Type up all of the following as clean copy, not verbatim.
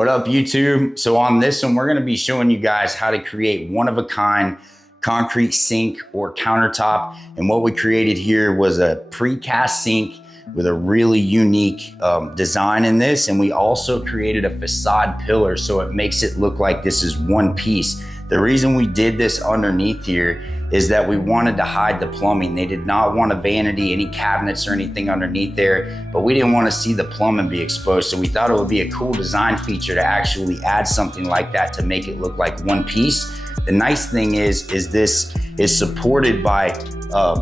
What up, YouTube? So on this one, we're gonna be showing you guys how to create one-of-a-kind concrete sink or countertop. And what we created here was a precast sink with a really unique design in this. And we also created a facade pillar so it makes it look like this is one piece. The reason we did this underneath here is that we wanted to hide the plumbing. They did not want a vanity, any cabinets or anything underneath there, but we didn't want to see the plumbing be exposed. So we thought it would be a cool design feature to actually add something like that to make it look like one piece. The nice thing is this is supported by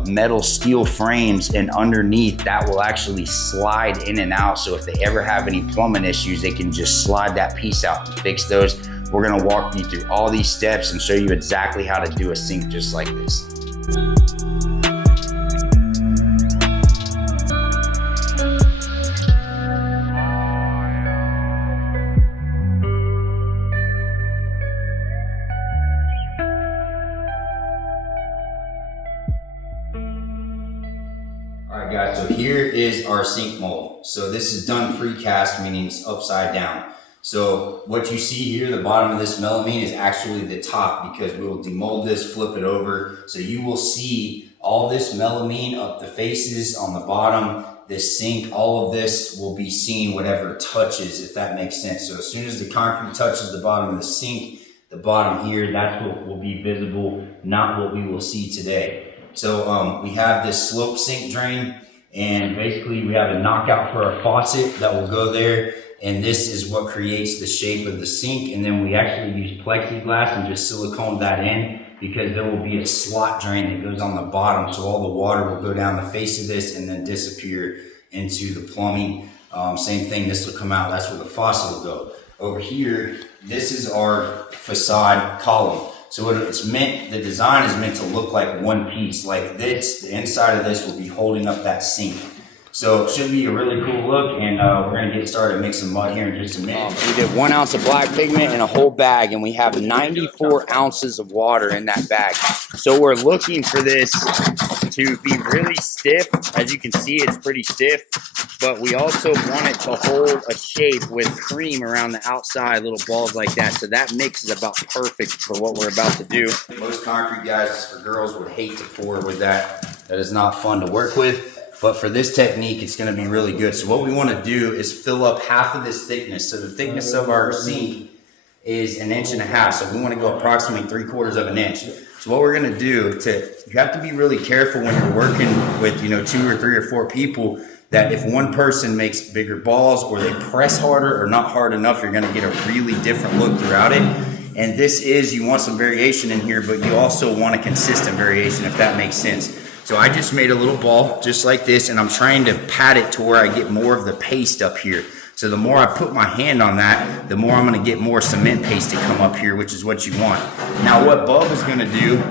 metal steel frames, and underneath that will actually slide in and out. So if they ever have any plumbing issues, they can just slide that piece out and fix those. We're gonna walk you through all these steps and show you exactly how to do a sink just like this. All right, guys, so here is our sink mold. So this is done precast, meaning it's upside down. So what you see here, the bottom of this melamine is actually the top, because we will demold this, flip it over. So you will see all this melamine up the faces on the bottom, this sink, all of this will be seen whatever touches, if that makes sense. So as soon as the concrete touches the bottom of the sink, the bottom here, that's what will be visible, not what we will see today. So we have this slope sink drain, and basically we have a knockout for our faucet that will go there. And this is what creates the shape of the sink. And then we actually use plexiglass and just silicone that in, because there will be a slot drain that goes on the bottom. So all the water will go down the face of this and then disappear into the plumbing. Same thing, this will come out, that's where the faucet will go. Over here, this is our facade column. So what it's meant, the design is meant to look like one piece, like this. The inside of this will be holding up that sink. So it should be a really cool look, and we're gonna get started, make some mud here in just a minute. We did 1 ounce of black pigment in a whole bag, and we have 94 ounces of water in that bag. So we're looking for this to be really stiff. As you can see, it's pretty stiff, but we also want it to hold a shape with cream around the outside, little balls like that. So that mix is about perfect for what we're about to do. Most concrete guys or girls would hate to pour with that. That is not fun to work with. But for this technique, it's gonna be really good. So what we wanna do is fill up half of this thickness. So the thickness of our sink is 1.5 inches. So we wanna go approximately 3/4 of an inch. So what we're gonna do, you have to be really careful when you're working with 2 or 3 or 4 people, that if one person makes bigger balls or they press harder or not hard enough, you're gonna get a really different look throughout it. And this is, you want some variation in here, but you also want a consistent variation, if that makes sense. So I just made a little ball just like this, and I'm trying to pat it to where I get more of the paste up here. So the more I put my hand on that, the more I'm gonna get more cement paste to come up here, which is what you want. Now what Bub is gonna do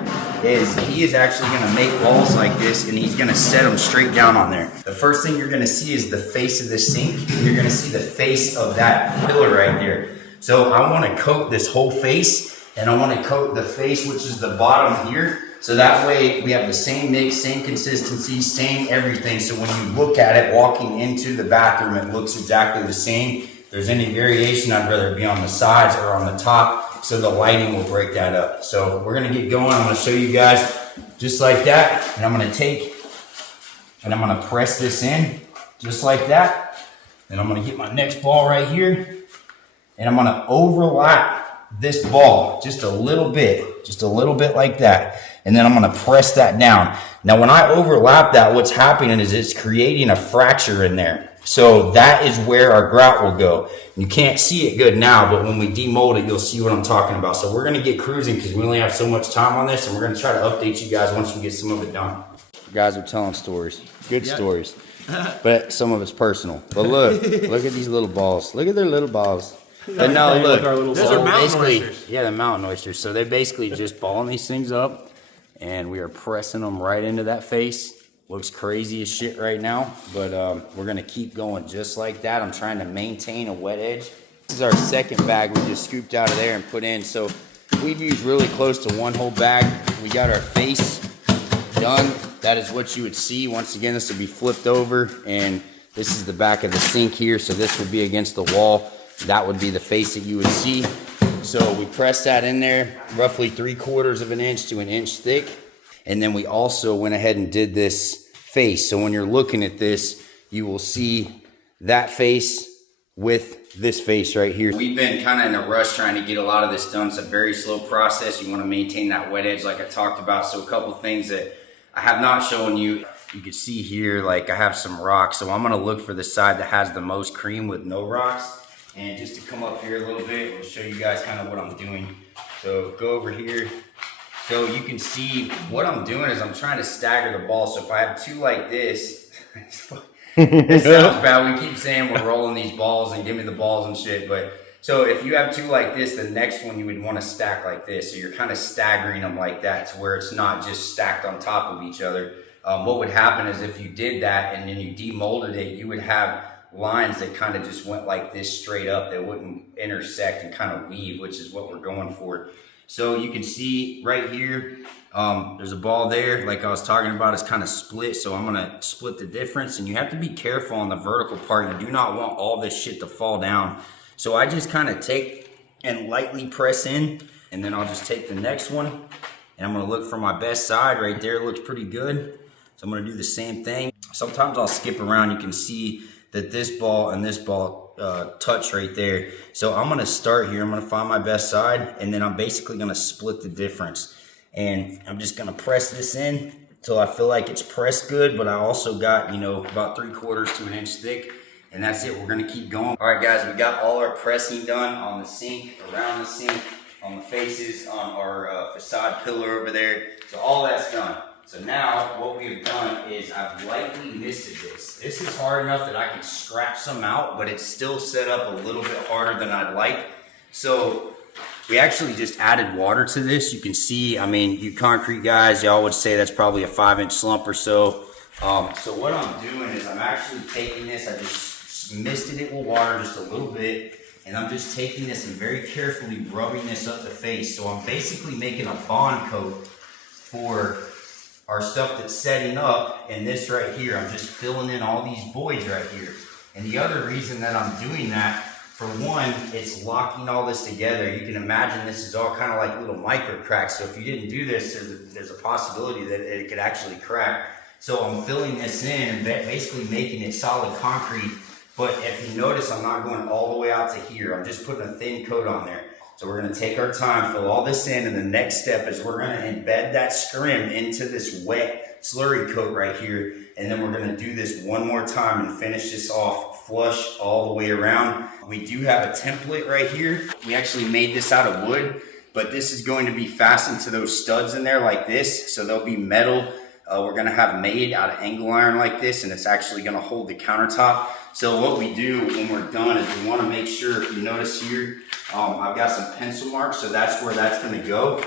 is he is actually gonna make balls like this, and he's gonna set them straight down on there. The first thing you're gonna see is the face of the sink. You're gonna see the face of that pillar right there. So I wanna coat this whole face, and I wanna coat the face, which is the bottom here. So that way we have the same mix, same consistency, same everything. So when you look at it walking into the bathroom, it looks exactly the same. If there's any variation, I'd rather it be on the sides or on the top, so the lighting will break that up. So we're gonna get going. I'm gonna show you guys just like that. And I'm gonna take, and I'm gonna press this in just like that. Then I'm gonna get my next ball right here, and I'm gonna overlap this ball just a little bit like that. And then I'm gonna press that down. Now when I overlap that, what's happening is it's creating a fracture in there. So that is where our grout will go. You can't see it good now, but when we demold it, you'll see what I'm talking about. So we're gonna get cruising because we only have so much time on this, and we're gonna try to update you guys once we get some of it done. You guys are telling stories, good stories, but some of it's personal. But look at these little balls. Look at their little balls. But no, look, those are mountain oysters. Yeah, the mountain oysters. So they're basically just balling these things up, and we are pressing them right into that face. Looks crazy as shit right now, but we're gonna keep going just like that. I'm trying to maintain a wet edge. This is our second bag we just scooped out of there and put in. So we've used really close to 1 whole bag. We got our face done. That is what you would see. Once again, this will be flipped over, and this is the back of the sink here. So this will be against the wall. that would be the face that you would see. So we pressed that in there, roughly 3/4 of an inch to an inch thick. And then we also went ahead and did this face. So when you're looking at this, you will see that face with this face right here. We've been kind of in a rush trying to get a lot of this done. It's a very slow process. You want to maintain that wet edge like I talked about. So a couple things that I have not shown you. You can see here, like I have some rocks. So I'm going to look for the side that has the most cream with no rocks. And just to come up here a little bit, we'll show you guys kind of what I'm doing. So go over here. So you can see what I'm doing is I'm trying to stagger the ball. So if I have two like this, it sounds bad. We keep saying we're rolling these balls and give me the balls and shit. But so if you have two like this, the next one you would want to stack like this. So you're kind of staggering them like that to where it's not just stacked on top of each other. What would happen is if you did that and then you demolded it, you would have lines that kind of just went like this straight up. They wouldn't intersect and kind of weave, which is what we're going for. So you can see right here, there's a ball there, like I was talking about, it's kind of split. So I'm gonna split the difference, and you have to be careful on the vertical part. You do not want all this shit to fall down. So I just kind of take and lightly press in, and then I'll just take the next one, and I'm gonna look for my best side right there. It looks pretty good. So I'm gonna do the same thing. Sometimes I'll skip around. You can see that this ball and this ball touch right there. So I'm gonna start here. I'm gonna find my best side, and then I'm basically gonna split the difference. And I'm just gonna press this in until I feel like it's pressed good, but I also got, you know, about 3/4 to an inch thick, and that's it. We're gonna keep going. All right, guys, we got all our pressing done on the sink, around the sink, on the faces, on our facade pillar over there. So all that's done. So now what we've done is I've lightly misted this. This is hard enough that I can scratch some out, but it's still set up a little bit harder than I'd like. So we actually just added water to this. You can see, I mean, you concrete guys, y'all would say that's probably a 5-inch slump or so. So what I'm doing is I'm actually taking this, I just misted it with water just a little bit, and I'm just taking this and very carefully rubbing this up the face. So I'm basically making a bond coat for our stuff that's setting up, and this right here, I'm just filling in all these voids right here. And the other reason that I'm doing that, for one, it's locking all this together. You can imagine this is all kind of like little micro cracks. So if you didn't do this, there's a possibility that it could actually crack. So I'm filling this in and basically making it solid concrete. But if you notice, I'm not going all the way out to here. I'm just putting a thin coat on there. So we're gonna take our time, fill all this in, and the next step is we're gonna embed that scrim into this wet slurry coat right here, and then we're gonna do this one more time and finish this off flush all the way around. We do have a template right here. We actually made this out of wood, but this is going to be fastened to those studs in there like this, so they'll be metal. We're gonna have made out of angle iron like this, and it's actually gonna hold the countertop. So what we do when we're done is we wanna make sure, if you notice here, I've got some pencil marks, so that's where that's gonna go.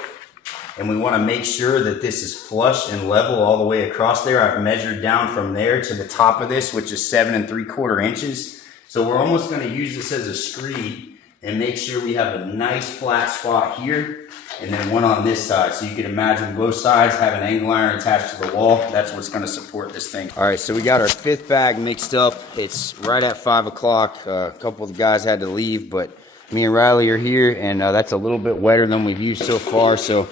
And we wanna make sure that this is flush and level all the way across there. I've measured down from there to the top of this, which is 7 3/4 inches. So we're almost gonna use this as a screed and make sure we have a nice flat spot here, and then one on this side. So you can imagine both sides have an angle iron attached to the wall. That's what's gonna support this thing. All right, so we got our 5th bag mixed up. It's right at 5 o'clock. A couple of the guys had to leave, but me and Riley are here, and that's a little bit wetter than we've used so far. So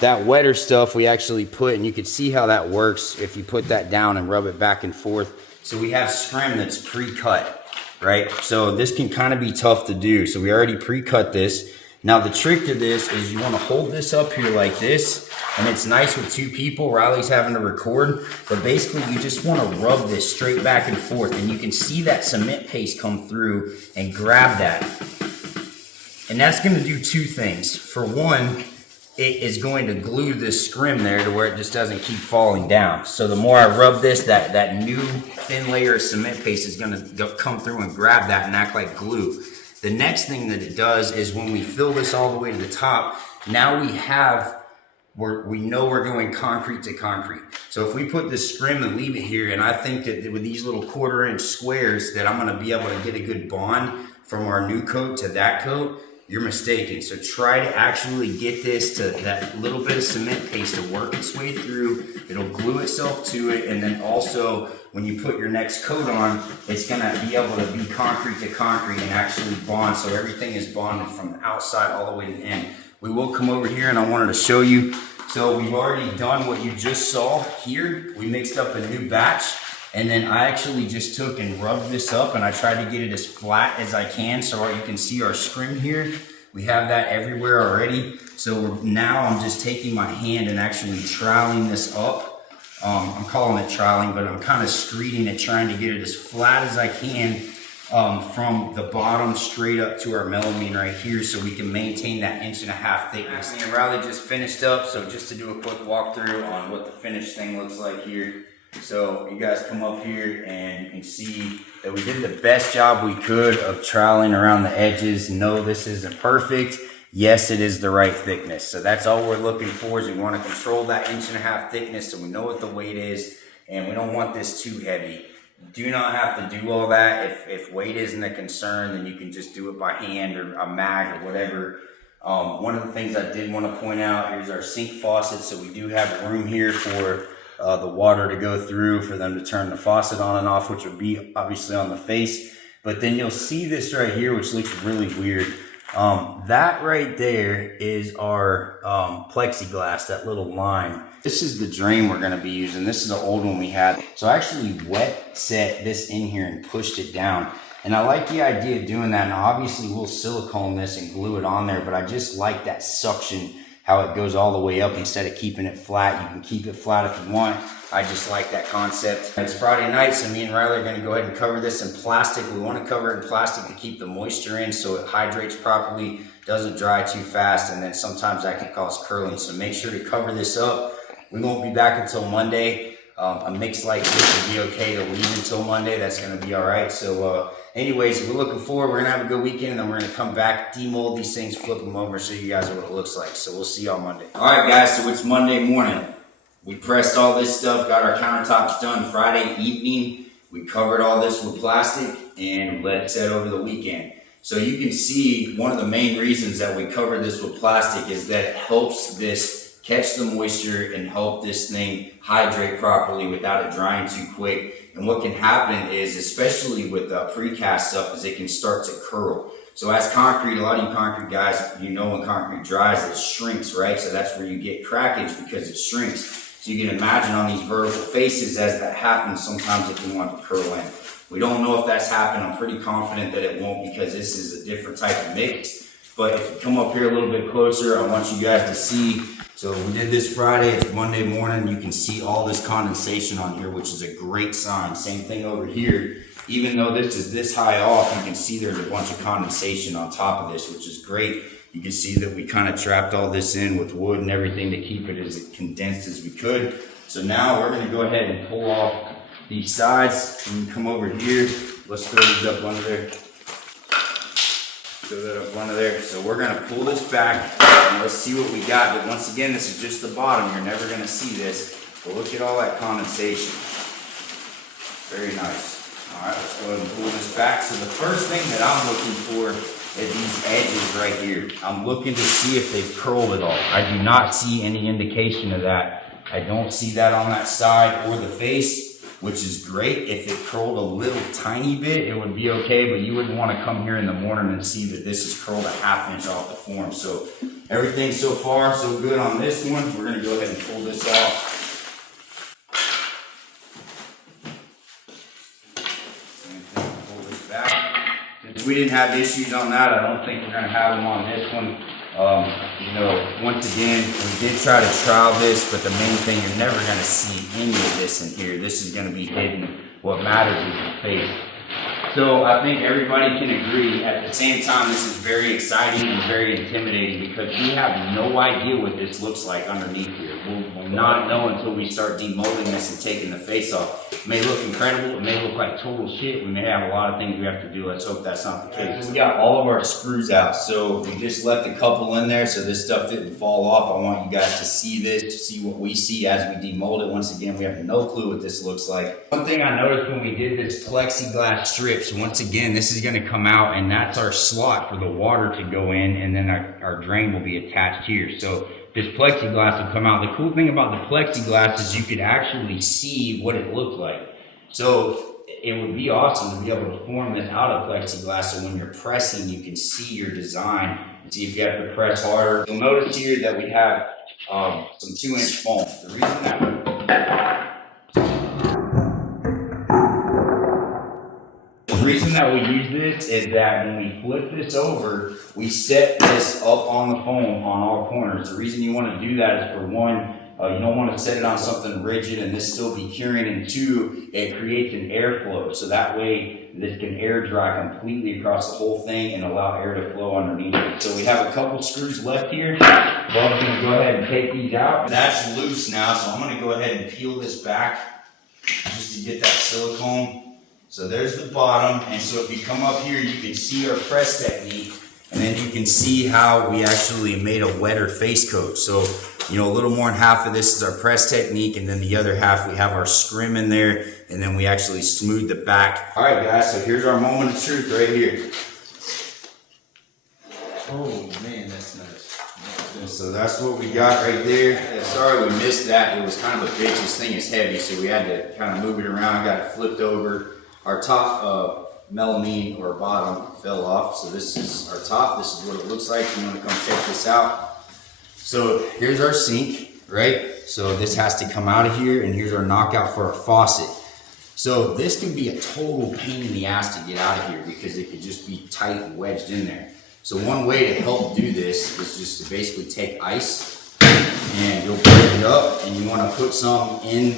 that wetter stuff we actually put, and you can see how that works if you put that down and rub it back and forth. So we have scrim that's pre-cut, right? So this can kind of be tough to do. So we already pre-cut this. Now the trick to this is you want to hold this up here like this, and it's nice with 2 people. Riley's having to record, but basically you just want to rub this straight back and forth, and you can see that cement paste come through and grab that. And that's going to do 2 things. For one, it is going to glue this scrim there to where it just doesn't keep falling down. So the more I rub this, that new thin layer of cement paste is going to come through and grab that and act like glue. The next thing that it does is when we fill this all the way to the top, now we know we're going concrete to concrete. So if we put this scrim and leave it here, and I think that with these little 1/4 inch squares that I'm going to be able to get a good bond from our new coat to that coat. you're mistaken. So try to actually get this to that little bit of cement paste to work its way through. It'll glue itself to it, and then also when you put your next coat on, it's gonna be able to be concrete to concrete and actually bond. So everything is bonded from the outside all the way to the end. We will come over here and I wanted to show you. So we've already done what you just saw here. We mixed up a new batch, and then I actually just took and rubbed this up, and I tried to get it as flat as I can. So you can see our scrim here. We have that everywhere already. So now I'm just taking my hand and actually troweling this up. I'm calling it troweling, but I'm kind of screeding it, trying to get it as flat as I can from the bottom straight up to our melamine right here, so we can maintain that 1.5 inch thickness. Me and Riley just finished up, so just to do a quick walkthrough on what the finished thing looks like here. So you guys come up here and you can see that we did the best job we could of troweling around the edges. No, this isn't perfect. Yes, it is the right thickness. So that's all we're looking for, is we want to control that 1.5 inch thickness so we know what the weight is, and we don't want this too heavy. Do not have to do all that. If weight isn't a concern, then you can just do it by hand or a mag or whatever. One of the things I did want to point out, here's our sink faucet. So we do have room here for the water to go through, for them to turn the faucet on and off, which would be obviously on the face. But then you'll see this right here, which looks really weird. That right there is our plexiglass, that little line. This is the drain we're going to be using. This is the old one we had. So I actually wet set this in here and pushed it down. And I like the idea of doing that. Now obviously we'll silicone this and glue it on there, but I just like that suction, how it goes all the way up instead of keeping it flat. You can keep it flat if you want. I just like that concept. It's Friday night, so me and Riley are going to go ahead and cover this in plastic. We want to cover it in plastic to keep the moisture in so it hydrates properly, doesn't dry too fast, and then sometimes that can cause curling. So make sure to cover this up. We won't be back until Monday. A mix like this would be okay to leave until Monday. That's going to be all right. So anyways, we're looking forward. We're going to have a good weekend, and then we're going to come back, demold these things, flip them over, show you guys what it looks like. So we'll see you on Monday. All right, guys, so it's Monday morning. We pressed all this stuff, got our countertops done Friday evening. We covered all this with plastic and let it set over the weekend. So you can see one of the main reasons that we covered this with plastic is that it helps this catch the moisture and help this thing hydrate properly without it drying too quick. And what can happen is, especially with precast stuff, is it can start to curl. So as concrete, a lot of you concrete guys, you know when concrete dries, it shrinks, right? So that's where you get crackage, because it shrinks. So you can imagine on these vertical faces, as that happens, sometimes it can want to curl in. We don't know if that's happened. I'm pretty confident that it won't, because this is a different type of mix. But if you come up here a little bit closer, I want you guys to see. So we did this Friday, it's Monday morning. You can see all this condensation on here, which is a great sign. Same thing over here. Even though this is this high off, you can see there's a bunch of condensation on top of this, which is great. You can see that we kind of trapped all this in with wood and everything to keep it as condensed as we could. So now we're going to go ahead and pull off these sides. And come over here. Let's throw these up under there. Throw that up under there. So we're going to pull this back and let's see what we got. But once again, this is just the bottom. You're never going to see this. But look at all that condensation. Very nice. All right, let's go ahead and pull this back. So the first thing that I'm looking for is these edges right here. I'm looking to see if they've curled at all. I do not see any indication of that. I don't see that on that side or the face, which is great. If it curled a little tiny bit, it would be okay, but you wouldn't want to come here in the morning and see that this is curled a 1/2 inch off the form. So everything so far so good on this one. We're going to go ahead and pull this off. If we didn't have issues on that, I don't think we're going to have them on this one. You know, once again, we did try to trial this, but the main thing, you're never going to see any of this in here. This is going to be hidden. What matters is the face. So I think everybody can agree. At the same time, this is very exciting and very intimidating, because we have no idea what this looks like underneath here. We'll not know until we start demolding this and taking the face off. It may look incredible. It may look like total shit. We may have a lot of things we have to do. Let's hope that's not the case. We got all of our screws out. So we just left a couple in there so this stuff didn't fall off. I want you guys to see this, to see what we see as we demold it. Once again, we have no clue what this looks like. One thing I noticed when we did this plexiglass strip, strips. Once again, this is gonna come out and that's our slot for the water to go in, and then our drain will be attached here. So this plexiglass will come out. The cool thing about the plexiglass is you could actually see what it looked like. So it would be awesome to be able to form this out of plexiglass, so when you're pressing, you can see your design and see if you have to press harder. You'll notice here that we have some 2-inch foam. The reason that we use this is that when we flip this over, we set this up on the foam on all corners. The reason you want to do that is, for one, you don't want to set it on something rigid and this still be curing, and two, it creates an airflow. So that way this can air dry completely across the whole thing and allow air to flow underneath it. So we have a couple screws left here. Bob's going to go ahead and take these out. That's loose now, so I'm going to go ahead and peel this back just to get that silicone. So there's the bottom, and so if you come up here, you can see our press technique, and then you can see how we actually made a wetter face coat. So, you know, a little more than half of this is our press technique, and then the other half we have our scrim in there, and then we actually smooth the back. All right, guys, so here's our moment of truth right here. Oh man, that's nice. So that's what we got right there. Yeah, sorry we missed that. It was kind of a bitch. This thing is heavy, so we had to kind of move it around, got it flipped over. Our top melamine or bottom fell off, so this is our top. This is what it looks like. You want to come check this out. So here's our sink, right? So this has to come out of here, and here's our knockout for our faucet. So this can be a total pain in the ass to get out of here because it could just be tight wedged in there. So one way to help do this is just to basically take ice, and you'll break it up, and you want to put some in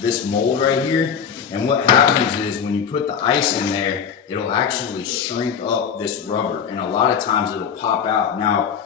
this mold right here. And what happens is when you put the ice in there, it'll actually shrink up this rubber, and a lot of times it'll pop out. Now,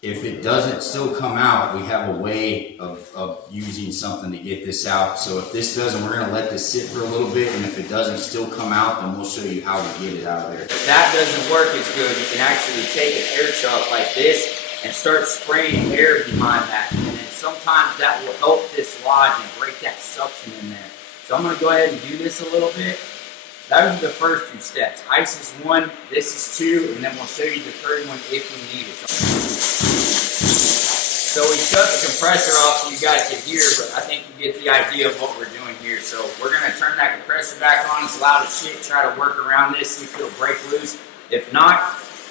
if it doesn't still come out, we have a way of using something to get this out. So if this doesn't, we're gonna let this sit for a little bit, and if it doesn't still come out, then we'll show you how to get it out of there. If that doesn't work as good, you can actually take an air chuck like this and start spraying air behind that, and then sometimes that will help dislodge and break that suction in there. So I'm going to go ahead and do this a little bit. Those are the first two steps. Ice is one, this is two, and then we'll show you the third one if we need it. So we shut the compressor off so you guys can hear, but I think you get the idea of what we're doing here. So we're going to turn that compressor back on. It's loud as shit. Try to work around this, see if it'll break loose. If not,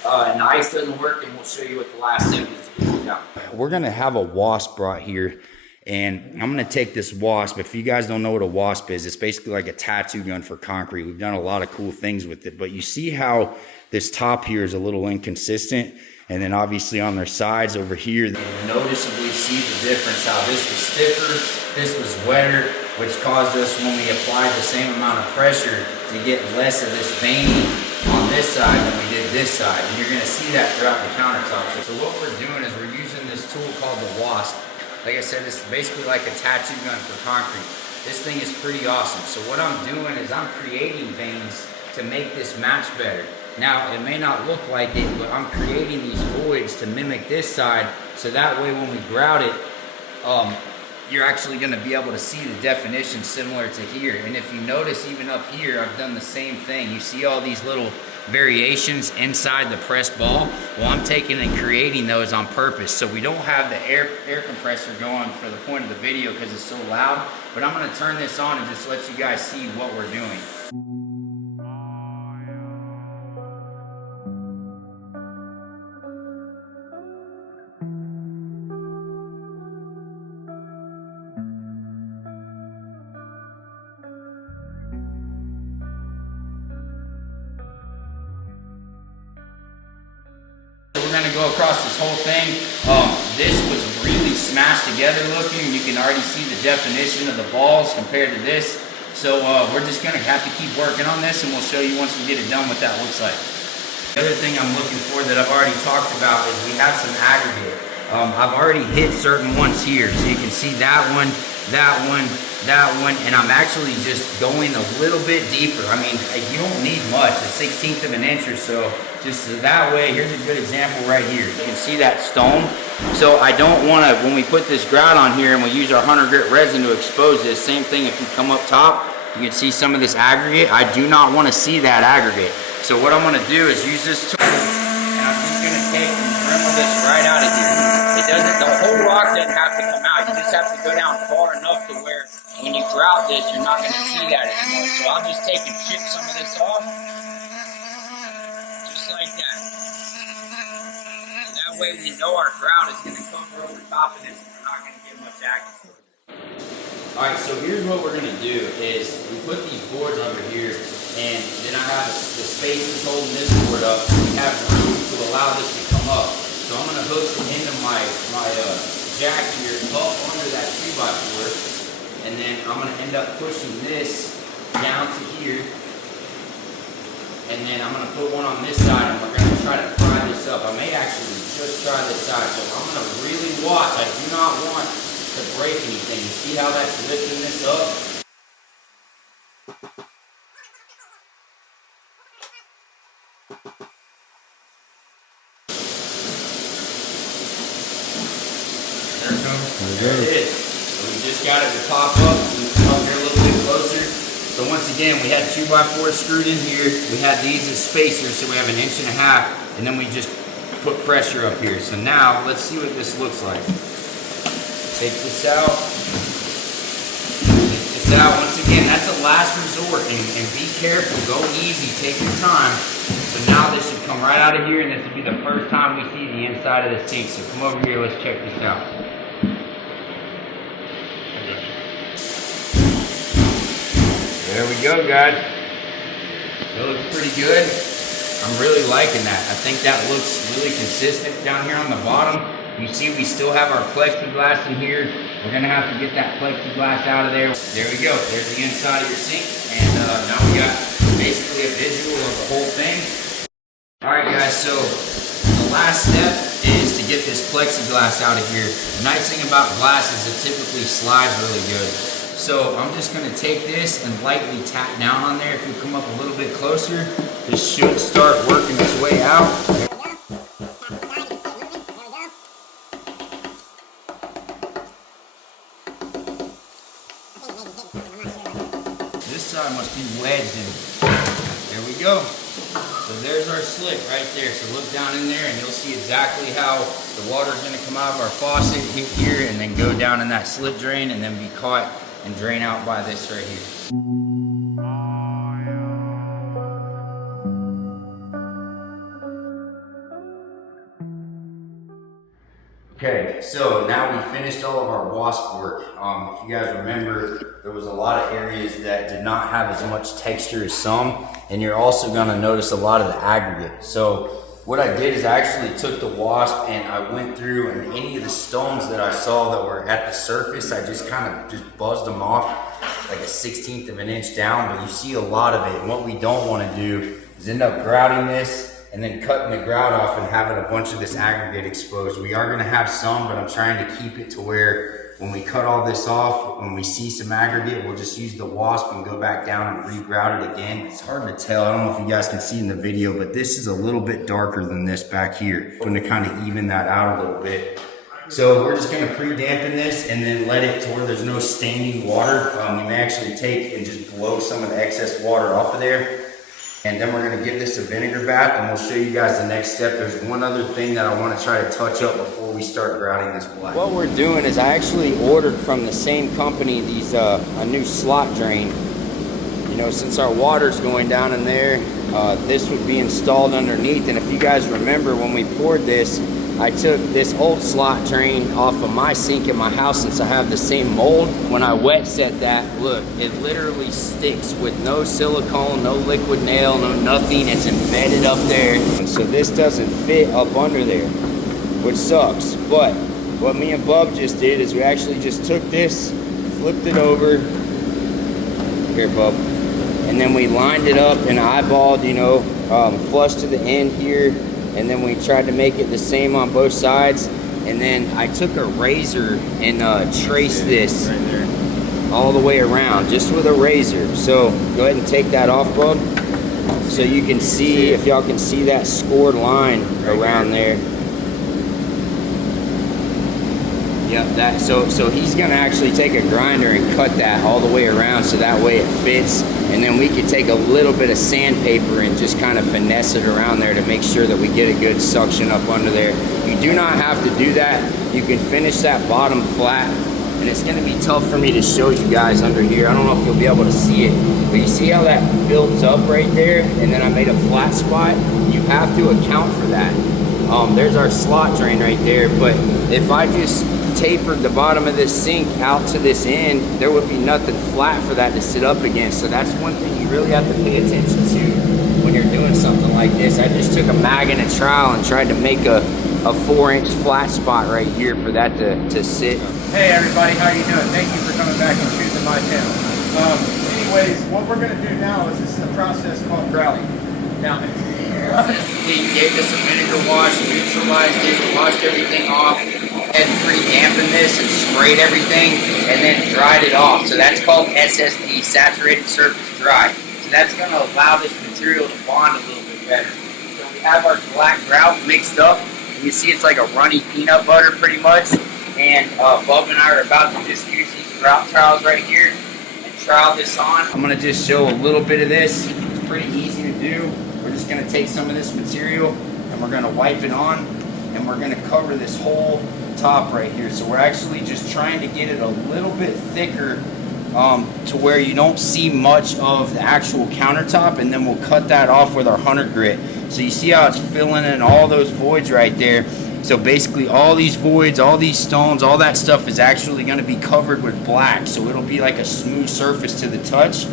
and the ice doesn't work, and we'll show you what the last step is to get it out. We're going to have a wasp brought here. And I'm going to take this wasp. If you guys don't know what a wasp is, it's basically like a tattoo gun for concrete. We've done a lot of cool things with it. But you see how this top here is a little inconsistent? And then obviously on their sides over here, you noticeably see the difference, how this was stiffer, this was wetter, which caused us, when we applied the same amount of pressure, to get less of this veining on this side than we did this side. And you're going to see that throughout the countertop. So what we're doing is we're using this tool called the wasp. Like I said, this is basically like a tattoo gun for concrete. This thing is pretty awesome. So what I'm doing is I'm creating veins to make this match better. Now, it may not look like it, but I'm creating these voids to mimic this side, so that way when we grout it, you're actually going to be able to see the definition similar to here. And if you notice, even up here, I've done the same thing. You see all these little variations inside the press ball? Well, I'm taking and creating those on purpose, so we don't have the air compressor going for the point of the video because it's so loud. But I'm going to turn this on and just let you guys see what we're doing. We're going to go across this whole thing. This was really smashed together looking. You can already see the definition of the balls compared to this. So we're just going to have to keep working on this, and we'll show you once we get it done what that looks like. The other thing I'm looking for that I've already talked about is we have some aggregate. I've already hit certain ones here, so you can see that one, that one, that one, and I'm actually just going a little bit deeper. I mean, you don't need much, a 1/16 of an inch or so. Just that way. Here's a good example right here. You can see that stone. So I don't want to, when we put this grout on here and we use our 100 grit resin to expose this, same thing if you come up top, You can see some of this aggregate. I do not want to see that aggregate. So what I'm going to do is use this tool, and I'm just going to take and dribble this right out of here. It doesn't, the whole rock doesn't have to come out. You just have to go down far enough to where when you grout this, you're not going to see that anymore. So I'll just take and chip some of this off, just like that. And that way we know our grout is going to cover over top of this, and we're not going to get much aggregate. Alright, so here's what we're going to do is we put these boards under here, and then I have the spacers holding this board up, so we have room to allow this to come up. So I'm going to hook the end of my jack here up under that 2x4, and then I'm going to end up pushing this down to here, and then I'm going to put one on this side, and we're going to try to pry this up. I may actually just try this side, so I'm going to really watch. I do not want to break anything. You see how that's lifting this up? There it is. So we just got it to pop up. We come up here a little bit closer. So once again, we had 2x4 screwed in here. We had these as spacers, so we have 1.5 inches, and then we just put pressure up here. So now let's see what this looks like. Take this out. Take this out. Once again, that's a last resort, and be careful. Go easy. Take your time. So now this should come right out of here, and this will be the first time we see the inside of the sink. So come over here. Let's check this out. There we go, guys. It looks pretty good. I'm really liking that. I think that looks really consistent down here on the bottom. You see we still have our plexiglass in here. We're gonna have to get that plexiglass out of there. There we go. There's the inside of your sink. And now we got basically a visual of the whole thing. All right, guys, so the last step is to get this plexiglass out of here. The nice thing about glass is it typically slides really good. So I'm just going to take this and lightly tap down on there. If you come up a little bit closer, this should start working its way out. This side must be wedged in. There we go. So there's our slick right there. So look down in there and you'll see exactly how the water's going to come out of our faucet, hit here, and then go down in that slip drain and then be caught and drain out by this right here. Okay, so now we finished all of our wasp work. If you guys remember, there was a lot of areas that did not have as much texture as some, and you're also gonna notice a lot of the aggregate. So what I did is I actually took the wasp and I went through, and any of the stones that I saw that were at the surface, I just kind of just buzzed them off like a 1/16 of an inch down, but you see a lot of it. And what we don't want to do is end up grouting this and then cutting the grout off and having a bunch of this aggregate exposed. We are going to have some, but I'm trying to keep it to where when we cut all this off, when we see some aggregate, we'll just use the wasp and go back down and re-grout it again. It's hard to tell. I don't know if you guys can see in the video, but this is a little bit darker than this back here. I'm going to kind of even that out a little bit. So we're just going to pre-dampen this and then let it to where there's no standing water. We may actually take and just blow some of the excess water off of there. And then we're going to give this a vinegar bath, and we'll show you guys the next step. There's one other thing that I want to try to touch up before we start grouting this black. What we're doing is I actually ordered from the same company these a new slot drain. You know, since our water's going down in there, this would be installed underneath. And if you guys remember when we poured this, I took this old slot drain off of my sink in my house since I have the same mold. When I wet set that, look, it literally sticks with no silicone, no liquid nail, no nothing. It's embedded up there. And so this doesn't fit up under there, which sucks. But what me and Bub just did is we actually just took this, flipped it over. Here, Bub. And then we lined it up and eyeballed, you know, flush to the end here. And then we tried to make it the same on both sides. And then I took a razor and traced this all the way around, just with a razor. So go ahead and take that off, Bub. So you can see, if y'all can see that scored line around there. Yep, so he's gonna actually take a grinder and cut that all the way around so that way it fits, and then we can take a little bit of sandpaper and just kind of finesse it around there to make sure that we get a good suction up under there. You do not have to do that. You can finish that bottom flat, and it's gonna be tough for me to show you guys under here. I don't know if you'll be able to see it, but you see how that builds up right there, and then I made a flat spot? You have to account for that. There's our slot drain right there, but if I just tapered the bottom of this sink out to this end, there would be nothing flat for that to sit up against. So that's one thing you really have to pay attention to when you're doing something like this. I just took a mag and a trowel and tried to make a 4-inch flat spot right here for that to sit. Hey everybody, how you doing? Thank you for coming back and choosing my channel. Anyways, what we're gonna do now is this is a process called grouting. Now, We gave this a vinegar wash, neutralized it, washed everything off, and pre-dampened this and sprayed everything, and then dried it off. So that's called SSD, saturated surface dry. So that's going to allow this material to bond a little bit better. So we have our black grout mixed up. You see it's like a runny peanut butter pretty much. And Bub and I are about to just use these grout trowels right here and trowel this on. I'm going to just show a little bit of this. It's pretty easy to do. We're just going to take some of this material and we're going to wipe it on, and we're going to cover this whole top right here. So we're actually just trying to get it a little bit thicker to where you don't see much of the actual countertop, and then we'll cut that off with our hunter grit. So you see how it's filling in all those voids right there. So basically all these voids, all these stones, all that stuff is actually going to be covered with black. So it'll be like a smooth surface to the touch.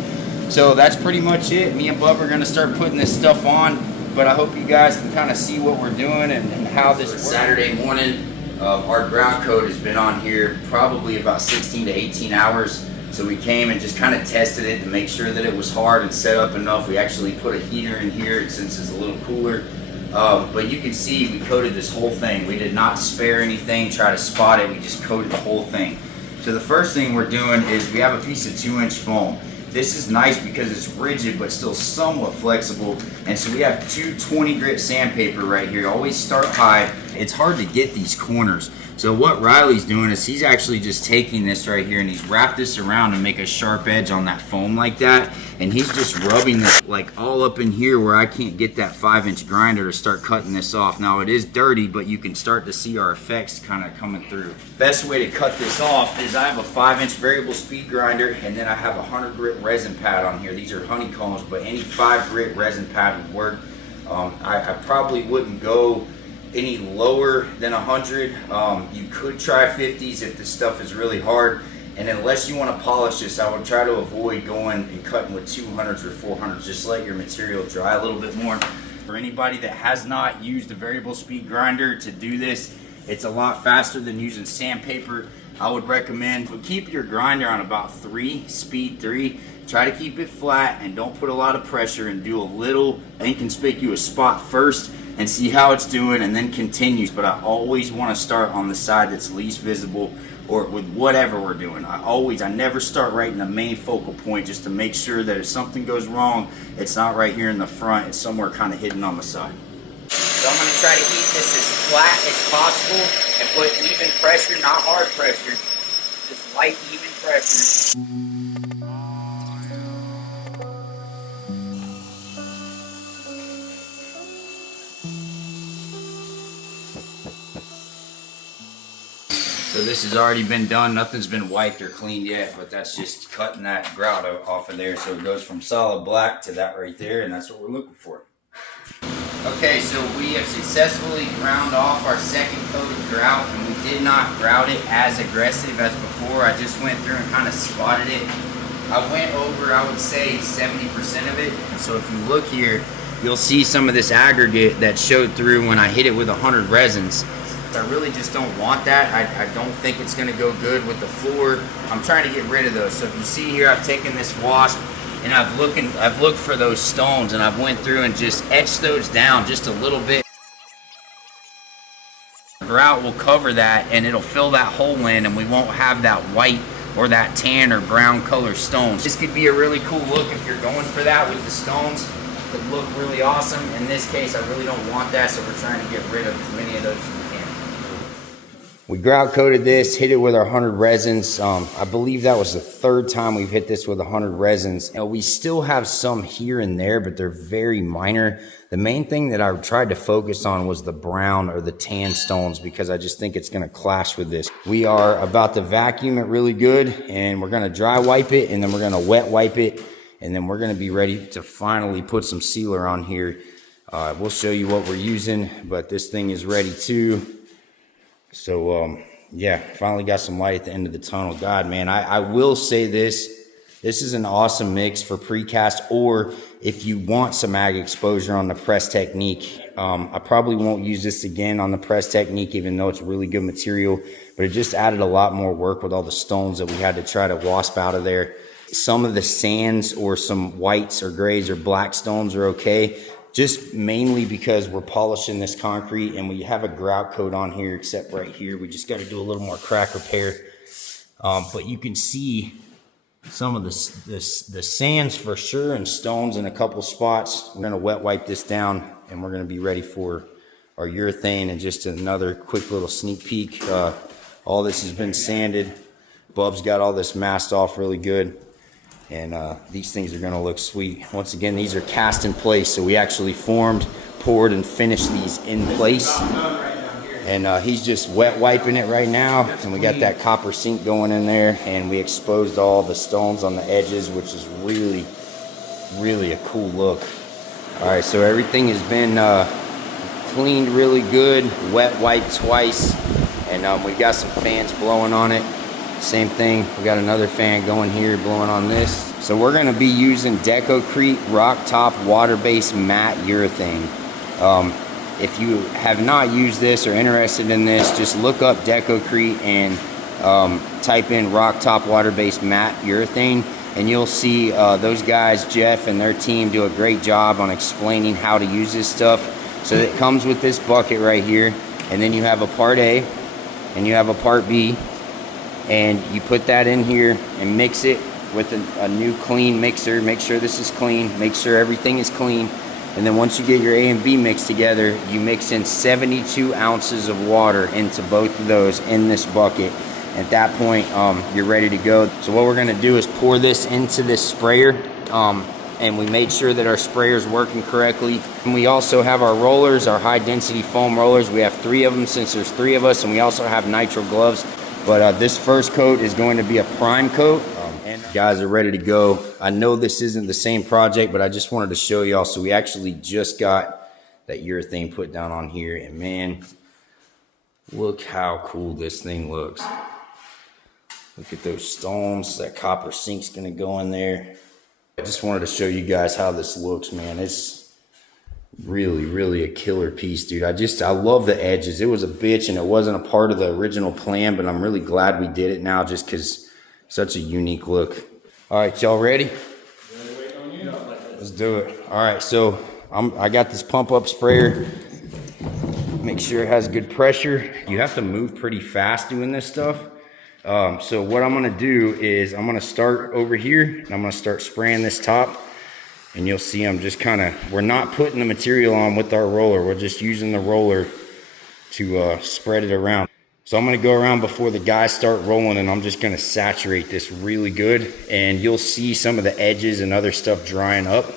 So that's pretty much it. Me and Bub are going to start putting this stuff on, but I hope you guys can kind of see what we're doing and how this works. Saturday morning, our grout coat has been on here probably about 16 to 18 hours. So we came and just kind of tested it to make sure that it was hard and set up enough. We actually put a heater in here since it's a little cooler. But you can see we coated this whole thing. We did not spare anything, try to spot it. We just coated the whole thing. So the first thing we're doing is we have a piece of 2-inch foam. This is nice because it's rigid but still somewhat flexible, and so we have 2 20 grit sandpaper right here. Always start high. It's hard to get these corners. So what Riley's doing is he's actually just taking this right here and he's wrapped this around to make a sharp edge on that foam like that, and he's just rubbing this like all up in here where I can't get that 5-inch grinder to start cutting this off. Now it is dirty, but you can start to see our effects kind of coming through. Best way to cut this off is I have a 5-inch variable speed grinder, and then I have a hunter grit resin pad on here. These are honeycombs, but any 5 grit resin pad would work. I probably wouldn't go any lower than 100. You could try 50s if this stuff is really hard, and unless you want to polish this, I would try to avoid going and cutting with 200s or 400s. Just let your material dry a little bit more. For anybody that has not used a variable speed grinder to do this, it's a lot faster than using sandpaper. I would recommend keep your grinder on about 3, speed 3. Try to keep it flat and don't put a lot of pressure, and do a little inconspicuous spot first and see how it's doing, and then continues. But I always want to start on the side that's least visible, or with whatever we're doing. I never start right in the main focal point, just to make sure that if something goes wrong, it's not right here in the front, it's somewhere kind of hidden on the side. So I'm going to try to keep this as flat as possible and put even pressure, not hard pressure, just light, even pressure. So this has already been done. Nothing's been wiped or cleaned yet, but that's just cutting that grout off of there. So it goes from solid black to that right there, and that's what we're looking for. Okay, so we have successfully ground off our second coat of grout, and we did not grout it as aggressive as before. I just went through and kind of spotted it. I went over, I would say, 70% of it. And so if you look here, you'll see some of this aggregate that showed through when I hit it with 100 resins. I really just don't want that. I don't think it's going to go good with the floor. I'm trying to get rid of those. So if you see here, I've taken this wasp and I've looked for those stones, and I've went through and just etched those down just a little bit. Grout will cover that and it'll fill that hole in, and we won't have that white or that tan or brown color stones. This could be a really cool look if you're going for that with the stones. It would look really awesome. In this case, I really don't want that, so we're trying to get rid of as many of those as we can. We grout coated this, hit it with our 100 resins. I believe that was the third time we've hit this with 100 resins. And we still have some here and there, but they're very minor. The main thing that I tried to focus on was the brown or the tan stones, because I just think it's gonna clash with this. We are about to vacuum it really good, and we're gonna dry wipe it, and then we're gonna wet wipe it, and then we're gonna be ready to finally put some sealer on here. We'll show you what we're using, but this thing is ready too. So, yeah, finally got some light at the end of the tunnel. God, man, I will say this is an awesome mix for precast, or if you want some ag exposure on the press technique. I probably won't use this again on the press technique, even though it's really good material, but it just added a lot more work with all the stones that we had to try to wasp out of there. Some of the sands or some whites or grays or black stones are okay, just mainly because we're polishing this concrete and we have a grout coat on here, except right here. We just got to do a little more crack repair. But you can see some of the sands for sure, and stones in a couple spots. We're going to wet wipe this down, and we're going to be ready for our urethane. And just another quick little sneak peek. All this has been sanded. Bub's got all this masked off really good. And these things are gonna look sweet. Once again, these are cast in place, so we actually formed, poured, and finished these in place. And he's just wet wiping it right now, and we got that copper sink going in there, and we exposed all the stones on the edges, which is really, really a cool look. All right, so everything has been cleaned really good, wet wiped twice, and we've got some fans blowing on it. Same thing, we got another fan going here blowing on this. So we're gonna be using Decorative rock top water-based matte urethane. If you have not used this or interested in this, just look up Decorative and type in rock top water-based matte urethane, and you'll see those guys, Jeff and their team, do a great job on explaining how to use this stuff. So it comes with this bucket right here, and then you have a part A and you have a part B. And you put that in here and mix it with a new clean mixer. Make sure this is clean, make sure everything is clean. And then once you get your A and B mixed together, you mix in 72 ounces of water into both of those in this bucket. At that point, you're ready to go. So what we're gonna do is pour this into this sprayer, and we made sure that our sprayer is working correctly. And we also have our rollers, our high density foam rollers. We have 3 of them since there's 3 of us, and we also have nitro gloves. But this first coat is going to be a prime coat. And guys are ready to go. I know this isn't the same project, but I just wanted to show y'all. So we actually just got that urethane put down on here, and man, look how cool this thing looks. Look at those stones. That copper sink's gonna go in there. I just wanted to show you guys how this looks, man. It's really, really a killer piece, dude. I love the edges. It was a bitch, and it wasn't a part of the original plan, but I'm really glad we did it now, just because such a unique look. All right, y'all ready? Let's do it. All right, so I got this pump up sprayer. Make sure it has good pressure. You have to move pretty fast doing this stuff. So what I'm gonna do is I'm gonna start over here, and I'm gonna start spraying this top. And you'll see I'm just we're not putting the material on with our roller. We're just using the roller to spread it around. So I'm gonna go around before the guys start rolling, and I'm just gonna saturate this really good. And you'll see some of the edges and other stuff drying up.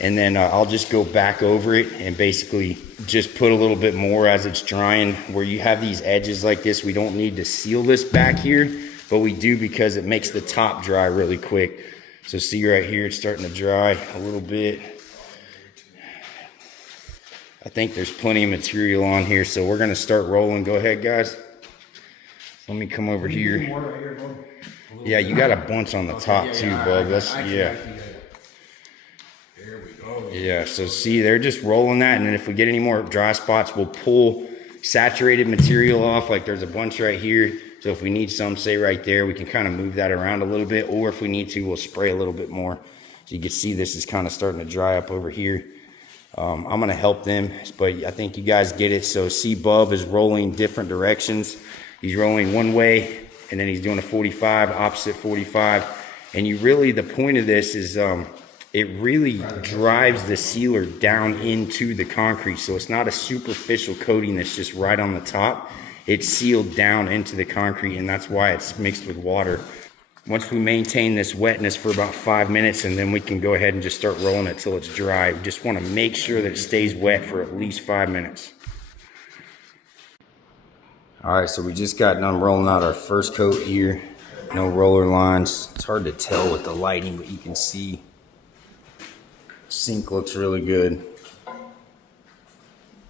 And then I'll just go back over it and basically just put a little bit more as it's drying. Where you have these edges like this, we don't need to seal this back here, but we do because it makes the top dry really quick. So see right here, it's starting to dry a little bit. I think there's plenty of material on here, so we're gonna start rolling. Go ahead, guys. Let me come over here. Yeah, you got a bunch on the top too, bub. Yeah. There we go. Yeah, so see, they're just rolling that, and then if we get any more dry spots, we'll pull saturated material off. Like there's a bunch right here. So if we need some, say right there, we can kind of move that around a little bit, or if we need to, we'll spray a little bit more. So you can see this is kind of starting to dry up over here. I'm gonna help them, but I think you guys get it. So see, Bub is rolling different directions. He's rolling one way, and then he's doing a 45, opposite 45. And you really, the point of this is it really drives the sealer down into the concrete. So it's not a superficial coating that's just right on the top. it's sealed down into the concrete, and that's why it's mixed with water. Once we maintain this wetness for about 5 minutes, and then we can go ahead and just start rolling it till it's dry. We just want to make sure that it stays wet for at least 5 minutes. All right, so we just got done rolling out our first coat here. No roller lines. It's hard to tell with the lighting, but you can see sink looks really good.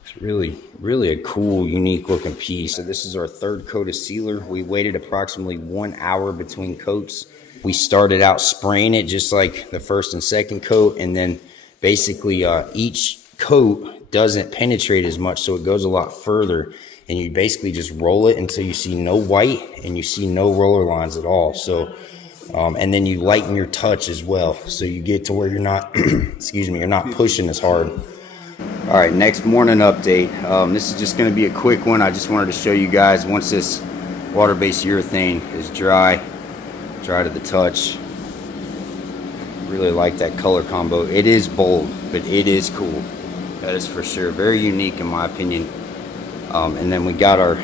It's really a cool, unique looking piece. So this is our third coat of sealer. We waited approximately 1 hour between coats. We started out spraying it just like the first and second coat, and then basically each coat doesn't penetrate as much, so it goes a lot further, and you basically just roll it until you see no white and you see no roller lines at all. So and then you lighten your touch as well, so you get to where you're not excuse me, you're not pushing as hard. All right, next morning update. This is just going to be a quick one. I just wanted to show you guys once this water-based urethane is dry to the touch. Really like that color combo. It is bold, but it is cool. That is for sure. Very unique in my opinion. And then we got our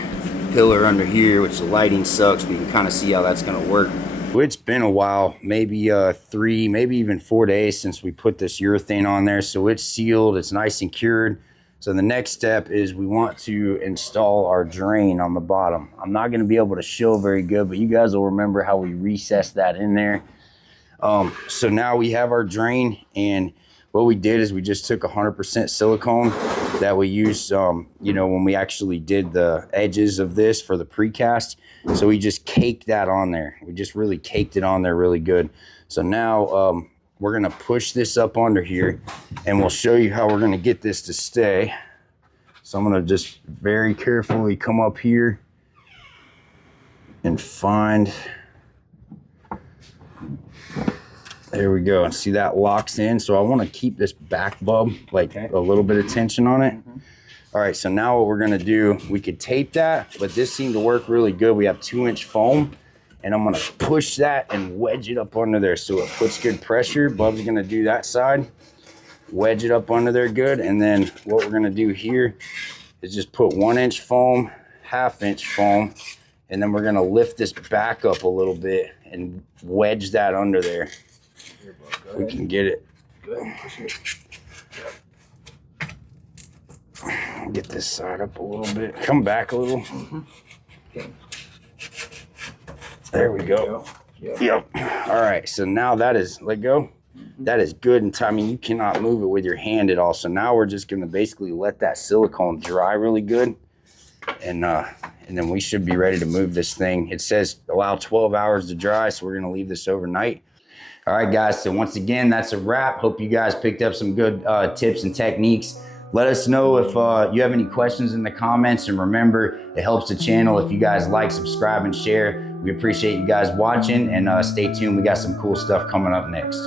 pillar under here, which the lighting sucks, but you can kind of see how that's going to work. It's been a while, maybe 3, maybe even 4 days since we put this urethane on there. So it's sealed, it's nice and cured. So the next step is we want to install our drain on the bottom. I'm not going to be able to show very good, but you guys will remember how we recessed that in there. So now we have our drain, and what we did is we just took 100% silicone that we used, you know, when we actually did the edges of this for the precast. So we just caked that on there. We just really caked it on there really good. So now we're gonna push this up under here, and we'll show you how we're gonna get this to stay. So I'm gonna just very carefully come up here and find, there we go, and see that locks in. So I want to keep this back bub like a little bit of tension on it. All right, so now what we're gonna do, we could tape that, but this seemed to work really good. We have 2-inch foam, and I'm gonna push that and wedge it up under there so it puts good pressure. Bub's gonna do that side, wedge it up under there good, and then what we're gonna do here is just put 1-inch foam, 1/2-inch foam, and then we're gonna lift this back up a little bit and wedge that under there. We can get it. Get this side up a little bit. Come back a little. There we go. Yep. All right. So now that is, let go. That is good. And I mean, you cannot move it with your hand at all. So now we're just going to basically let that silicone dry really good. And then we should be ready to move this thing. It says allow 12 hours to dry. So we're going to leave this overnight. All right, guys. So once again, that's a wrap. Hope you guys picked up some good tips and techniques. Let us know if you have any questions in the comments, and remember, it helps the channel if you guys like, subscribe, and share. We appreciate you guys watching, and stay tuned. We got some cool stuff coming up next.